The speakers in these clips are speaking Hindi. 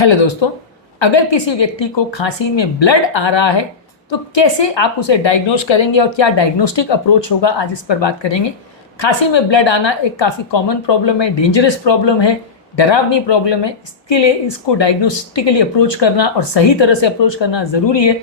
हेलो दोस्तों, अगर किसी व्यक्ति को खांसी में ब्लड आ रहा है तो कैसे आप उसे डायग्नोज करेंगे और क्या डायग्नोस्टिक अप्रोच होगा, आज इस पर बात करेंगे। खांसी में ब्लड आना एक काफ़ी कॉमन प्रॉब्लम है, डेंजरस प्रॉब्लम है, डरावनी प्रॉब्लम है। इसके लिए इसको डायग्नोस्टिकली अप्रोच करना और सही तरह से अप्रोच करना ज़रूरी है।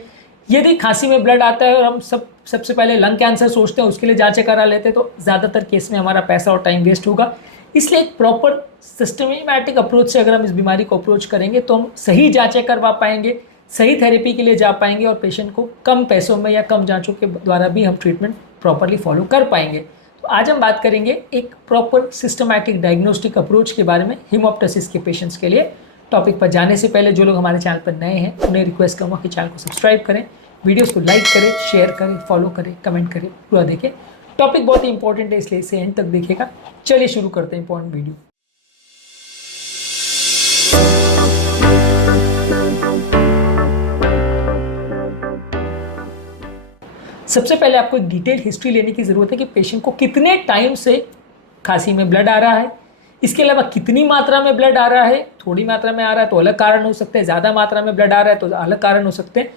यदि खांसी में ब्लड आता है और हम सबसे पहले लंग कैंसर सोचते हैं, उसके लिए जांचें करा लेते हैं, तो ज़्यादातर केस में हमारा पैसा और टाइम वेस्ट होगा। इसलिए एक प्रॉपर सिस्टमेटिक अप्रोच से अगर हम इस बीमारी को अप्रोच करेंगे तो हम सही जांचें करवा पाएंगे, सही थेरेपी के लिए जा पाएंगे और पेशेंट को कम पैसों में या कम जांचों के द्वारा भी हम ट्रीटमेंट प्रॉपरली फॉलो कर पाएंगे। तो आज हम बात करेंगे एक प्रॉपर सिस्टमैटिक डायग्नोस्टिक अप्रोच के बारे में हेमोप्टासिस के पेशेंट्स के लिए। टॉपिक पर जाने से पहले जो लोग हमारे चैनल पर नए हैं उन्हें रिक्वेस्ट करूँगा कि चैनल को सब्सक्राइब करें, वीडियोस को लाइक करें, शेयर करें, फॉलो करें, कमेंट करें, पूरा देखें। टॉपिक बहुत ही इंपॉर्टेंट है, इसलिए इसे एंड तक देखिएगा। चलिए शुरू करते हैं इंपॉर्टेंट वीडियो। सबसे पहले आपको एक डिटेल हिस्ट्री लेने की ज़रूरत है कि पेशेंट को कितने टाइम से खांसी में ब्लड आ रहा है। इसके अलावा कितनी मात्रा में ब्लड आ रहा है। थोड़ी मात्रा में आ रहा है तो अलग कारण हो सकते हैं, ज़्यादा मात्रा में ब्लड आ रहा है तो अलग कारण हो सकते हैं।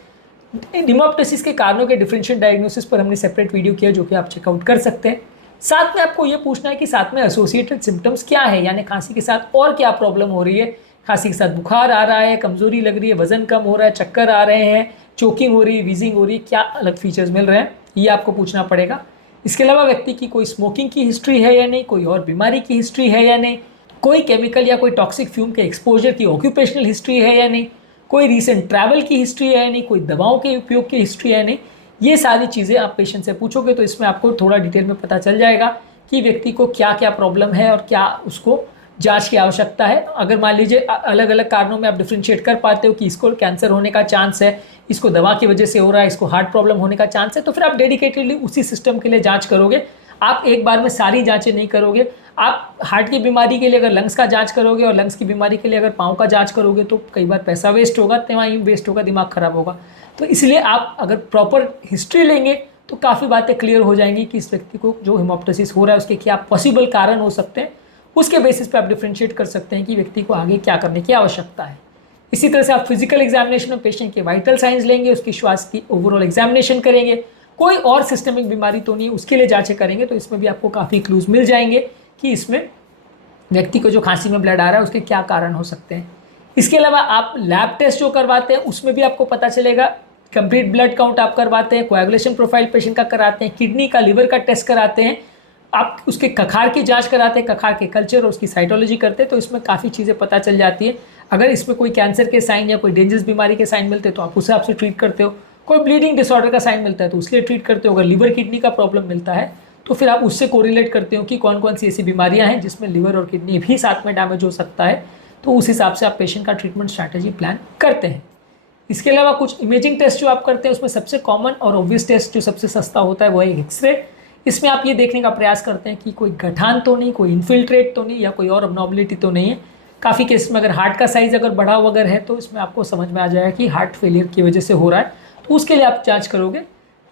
हेमोप्टासिस के कारणों के डिफरेंशियल डायग्नोसिस पर हमने सेपरेट वीडियो किया, जो कि आप चेकआउट कर सकते हैं। साथ में आपको ये पूछना है कि साथ में एसोसिएटेड सिम्टम्स क्या है, यानी खांसी के साथ और क्या प्रॉब्लम हो रही है। खांसी के साथ बुखार आ रहा है, कमजोरी लग रही है, वजन कम हो रहा है, चक्कर आ रहे हैं, चोकिंग हो रही है, वीजिंग हो रही है, क्या अलग फीचर्स मिल रहे हैं, ये आपको पूछना पड़ेगा। इसके अलावा व्यक्ति की कोई स्मोकिंग की हिस्ट्री है या नहीं, कोई और बीमारी की हिस्ट्री है या नहीं, कोई केमिकल या कोई टॉक्सिक फ्यूम के एक्सपोजर की ऑक्यूपेशनल हिस्ट्री है या नहीं, कोई रीसेंट ट्रैवल की हिस्ट्री है या नहीं, कोई दवाओं के उपयोग की हिस्ट्री है नहीं। ये सारी चीज़ें आप पेशेंट से पूछोगे तो इसमें आपको थोड़ा डिटेल में पता चल जाएगा कि व्यक्ति को क्या क्या प्रॉब्लम है और क्या उसको जांच की आवश्यकता है। अगर मान लीजिए अलग अलग कारणों में आप डिफ्रेंशिएट कर पाते हो कि इसको कैंसर होने का चांस है, इसको दवा की वजह से हो रहा है, इसको हार्ट प्रॉब्लम होने का चांस है, तो फिर आप डेडिकेटेडली उसी सिस्टम के लिए जांच करोगे। आप एक बार में सारी जांचें नहीं करोगे। आप हार्ट की बीमारी के लिए अगर लंग्स का जांच करोगे और लंग्स की बीमारी के लिए अगर पाँव का जांच करोगे तो कई बार पैसा वेस्ट होगा, टाइम वेस्ट होगा, दिमाग खराब होगा। तो इसलिए आप अगर प्रॉपर हिस्ट्री लेंगे तो काफ़ी बातें क्लियर हो जाएंगी कि इस व्यक्ति को जो हेमोप्टासिस हो रहा है उसके क्या पॉसिबल कारण हो सकते हैं। उसके बेसिस पे आप डिफ्रेंशिएट कर सकते हैं कि व्यक्ति को आगे क्या करने की आवश्यकता है। इसी तरह से आप फिजिकल एग्जामिनेशन में पेशेंट के वाइटल साइंस लेंगे, उसकी श्वास की ओवरऑल एग्जामिनेशन करेंगे, कोई और सिस्टमिक बीमारी तो नहीं है उसके लिए जांचें करेंगे, तो इसमें भी आपको काफ़ी क्लूज मिल जाएंगे कि इसमें व्यक्ति को जो खांसी में ब्लड आ रहा है उसके क्या कारण हो सकते हैं। इसके अलावा आप लैब टेस्ट जो करवाते हैं उसमें भी आपको पता चलेगा। कंप्लीट ब्लड काउंट आप करवाते हैं, कोएगुलेशन प्रोफाइल पेशेंट का कराते हैं, किडनी का, लिवर का टेस्ट कराते हैं, आप उसके कखार की जांच कराते हैं, कखार के कल्चर और उसकी साइटोलॉजी करते हैं, तो इसमें काफ़ी चीज़ें पता चल जाती है। अगर इसमें कोई कैंसर के साइन या कोई डेंजरस बीमारी के साइन मिलते हैं तो आप उस हिसाब से ट्रीट करते हो। कोई ब्लीडिंग डिसऑर्डर का साइन मिलता है तो उसके लिए ट्रीट करते हो। अगर लिवर किडनी का प्रॉब्लम मिलता है तो फिर आप उससे कोरिलेट करते हो कि कौन कौन सी ऐसी बीमारियां हैं जिसमें लिवर और किडनी भी साथ में डैमेज हो सकता है, तो उस हिसाब से आप पेशेंट का ट्रीटमेंट स्ट्रैटेजी प्लान करते हैं। इसके अलावा कुछ इमेजिंग टेस्ट जो आप करते हैं उसमें सबसे कॉमन और ऑब्वियस टेस्ट जो सबसे सस्ता होता है वो है एक्सरे। इसमें आप ये देखने का प्रयास करते हैं कि कोई गठान तो नहीं, कोई इन्फिल्ट्रेट तो नहीं या कोई और अबनॉर्मलिटी तो नहीं है। काफ़ी केस में अगर हार्ट का साइज़ अगर बढ़ा हुआ अगर है तो इसमें आपको समझ में आ जाएगा कि हार्ट फेलियर की वजह से हो रहा है, तो उसके लिए आप जांच करोगे।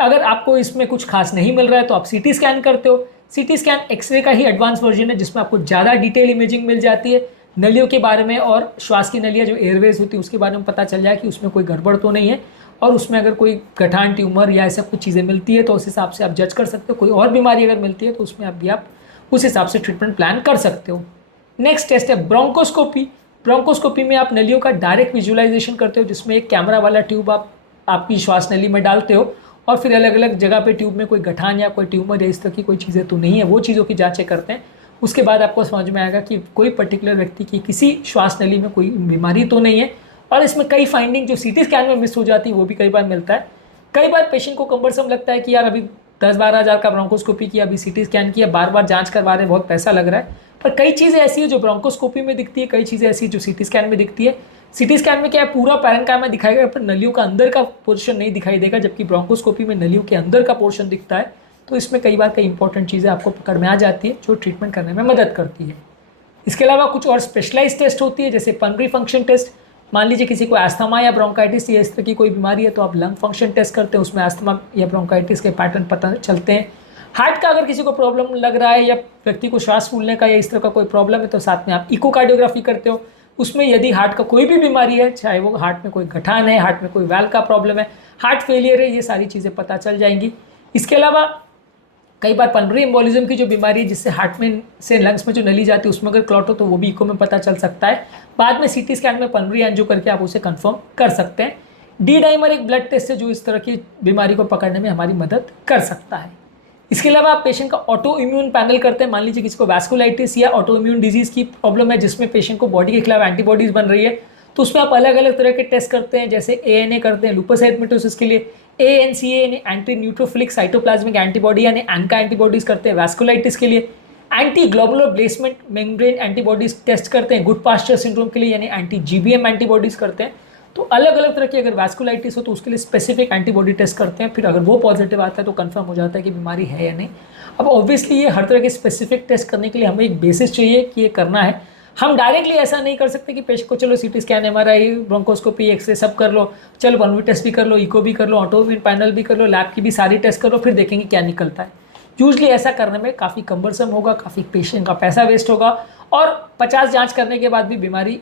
अगर आपको इसमें कुछ खास नहीं मिल रहा है तो आप सीटी स्कैन करते हो। सीटी स्कैन एक्सरे का ही एडवांस वर्जन है जिसमें आपको ज़्यादा डिटेल इमेजिंग मिल जाती है, नलियों के बारे में और श्वास की नलियाँ जो एयरवेज होती है उसके बारे में पता चल जाए कि उसमें कोई गड़बड़ तो नहीं है, और उसमें अगर कोई गठान, ट्यूमर या ऐसा कुछ चीज़ें मिलती है तो उस हिसाब से आप जज कर सकते हो। कोई और बीमारी अगर मिलती है तो उसमें आप उस हिसाब से ट्रीटमेंट प्लान कर सकते हो। नेक्स्ट टेस्ट है ब्रोंकोस्कोपी। ब्रोंकोस्कोपी में आप नलियों का डायरेक्ट विजुअलाइजेशन करते हो, जिसमें एक कैमरा वाला ट्यूब आप आपकी श्वास नली में डालते हो और फिर अलग अलग जगह पे ट्यूब में कोई गठान या कोई ट्यूमर या इस तरह की कोई चीज़ें तो नहीं है, वो चीज़ों की जांचें करते हैं। उसके बाद आपको समझ में आएगा कि कोई पर्टिकुलर व्यक्ति की किसी श्वास नली में कोई बीमारी तो नहीं है। और इसमें कई फाइंडिंग जो सीटी स्कैन में मिस हो जाती है वो भी कई बार मिलता है। कई बार पेशेंट को कम्बरसम लगता है कि यार अभी 10-12 हज़ार का ब्रोंकोस्कोपी किया, अभी सीटी स्कैन किया, बार बार जांच करवा रहे हैं, बहुत पैसा लग रहा है। पर कई चीज़ें ऐसी है जो ब्रोंकोस्कोपी में दिखती है, कई चीज़ें ऐसी है जो सीटी स्कैन में दिखती है। सीटी स्कैन में क्या है, पूरा पैरेन्काइमा दिखाएगा पर नलियों का अंदर का पोर्शन नहीं दिखाई देगा, जबकि ब्रोंकोस्कोपी में नलियों के अंदर का पोर्शन दिखता है। तो इसमें कई बार कई इंपॉर्टेंट चीज़ें आपको पकड़ में आ जाती है जो ट्रीटमेंट करने में मदद करती है। इसके अलावा कुछ और स्पेशलाइज टेस्ट होती है, जैसे पल्मोनरी फंक्शन टेस्ट। मान लीजिए किसी को अस्थमा या ब्रोंकाइटिस या इस तरह की कोई बीमारी है तो आप लंग फंक्शन टेस्ट करते हैं, उसमें अस्थमा या ब्रोंकाइटिस के पैटर्न पता चलते हैं। हार्ट का अगर किसी को प्रॉब्लम लग रहा है या व्यक्ति को श्वास फूलने का या इस तरह का कोई प्रॉब्लम है तो साथ में आप इकोकार्डियोग्राफी करते हो, उसमें यदि हार्ट का कोई भी बीमारी है, चाहे वो हार्ट में कोई गठान है, हार्ट में कोई वाल्व का प्रॉब्लम है, हार्ट फेलियर है, ये सारी चीज़ें पता चल जाएंगी। इसके अलावा कई बार पल्मोनरी एम्बोलिज्म की जो बीमारी है, जिससे हार्ट में से लंग्स में जो नली जाती है उसमें अगर क्लॉट हो तो वो भी इको में पता चल सकता है। बाद में सीटी स्कैन में पल्मोनरी एंजियो करके आप उसे कंफर्म कर सकते हैं। डी डाइमर एक ब्लड टेस्ट है जो इस तरह की बीमारी को पकड़ने में हमारी मदद कर सकता है। इसके अलावा आप पेशेंट का ऑटो इम्यून पैनल करते हैं। मान लीजिए किसी को वैस्कुलाइटिस या ऑटो इम्यून डिजीज़ की प्रॉब्लम है जिसमें पेशेंट को बॉडी के खिलाफ एंटीबॉडीज़ बन रही है, तो उसमें आप अलग अलग तरह के टेस्ट करते हैं, जैसे ANA करते हैं लूपस एरिथेमेटोसिस के लिए, ANCA यानी एंटी न्यूट्रोफिलिक साइटोप्लाज्मिक एंटीबॉडी यानी एनका एंटीबॉडीज़ करते हैं वैस्कुलाइटिस के लिए, anti glomerular basement membrane antibodies test करते हैं गुड पास्चर सिंड्रोम के लिए यानी एंटी GBM एंटीबॉडीज़ करते हैं। तो अलग अलग तरह की अगर वैस्कुलाइटिस हो तो उसके लिए स्पेसिफिक एंटीबॉडी टेस्ट करते हैं। फिर अगर वो पॉजिटिव आता है तो कंफर्म हो जाता है कि बीमारी है या नहीं। अब ऑब्वियसली ये हर तरह के स्पेसिफिक टेस्ट करने के लिए हमें एक बेसिस चाहिए कि ये करना है। हम डायरेक्टली ऐसा नहीं कर सकते कि पेशेंट को चलो CT scan, MRI, bronchoscopy, X ray सब कर लो, चलो पल्मोनरी टेस्ट भी कर लो, इको भी कर लो, ऑटो इम्यून पैनल भी कर लो, लैब की भी सारी टेस्ट कर लो, फिर देखेंगे क्या निकलता है। यूजली ऐसा करने में काफ़ी कम्बरसम होगा, काफ़ी पेशेंट का पैसा वेस्ट होगा, और 50 जाँच करने के बाद भी बीमारी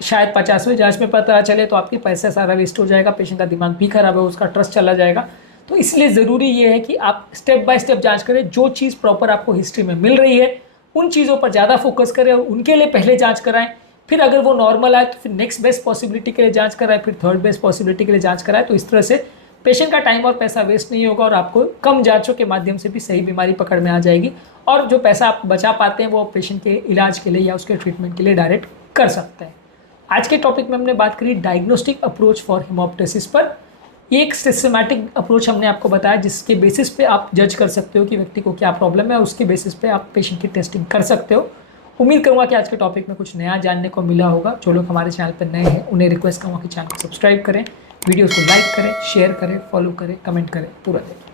शायद 50वें जाँच में पता चले तो आपकी पैसा सारा वेस्ट हो जाएगा, पेशेंट का दिमाग भी खराब है, उसका ट्रस्ट चला जाएगा। तो इसलिए ज़रूरी ये है कि आप स्टेप बाय स्टेप जांच करें। जो चीज़ प्रॉपर आपको हिस्ट्री में मिल रही है उन चीज़ों पर ज़्यादा फोकस करें और उनके लिए पहले जांच कराएं। फिर अगर वो नॉर्मल आए तो फिर नेक्स्ट बेस्ट पॉसिबिलिटी के लिए जांच कराएं, फिर थर्ड बेस्ट पॉसिबिलिटी के लिए जांच कराएं। तो इस तरह से पेशेंट का टाइम और पैसा वेस्ट नहीं होगा और आपको कम जाँचों के माध्यम से भी सही बीमारी पकड़ में आ जाएगी, और जो पैसा आप बचा पाते हैं वो पेशेंट के इलाज के लिए या उसके ट्रीटमेंट के लिए डायरेक्ट कर सकते हैं। आज के टॉपिक में हमने बात करी डायग्नोस्टिक अप्रोच फॉर हेमोप्टाइसिस पर। ये एक सिस्टमैटिक अप्रोच हमने आपको बताया जिसके बेसिस पे आप जज कर सकते हो कि व्यक्ति को क्या प्रॉब्लम है, उसके बेसिस पे आप पेशेंट की टेस्टिंग कर सकते हो। उम्मीद करूँगा कि आज के टॉपिक में कुछ नया जानने को मिला होगा। जो लोग हमारे चैनल पर नए हैं उन्हें रिक्वेस्ट करूँगा कि चैनल को सब्सक्राइब करें, वीडियोज़ को लाइक करें, शेयर करें, फॉलो करें, कमेंट करें, पूरा देखें।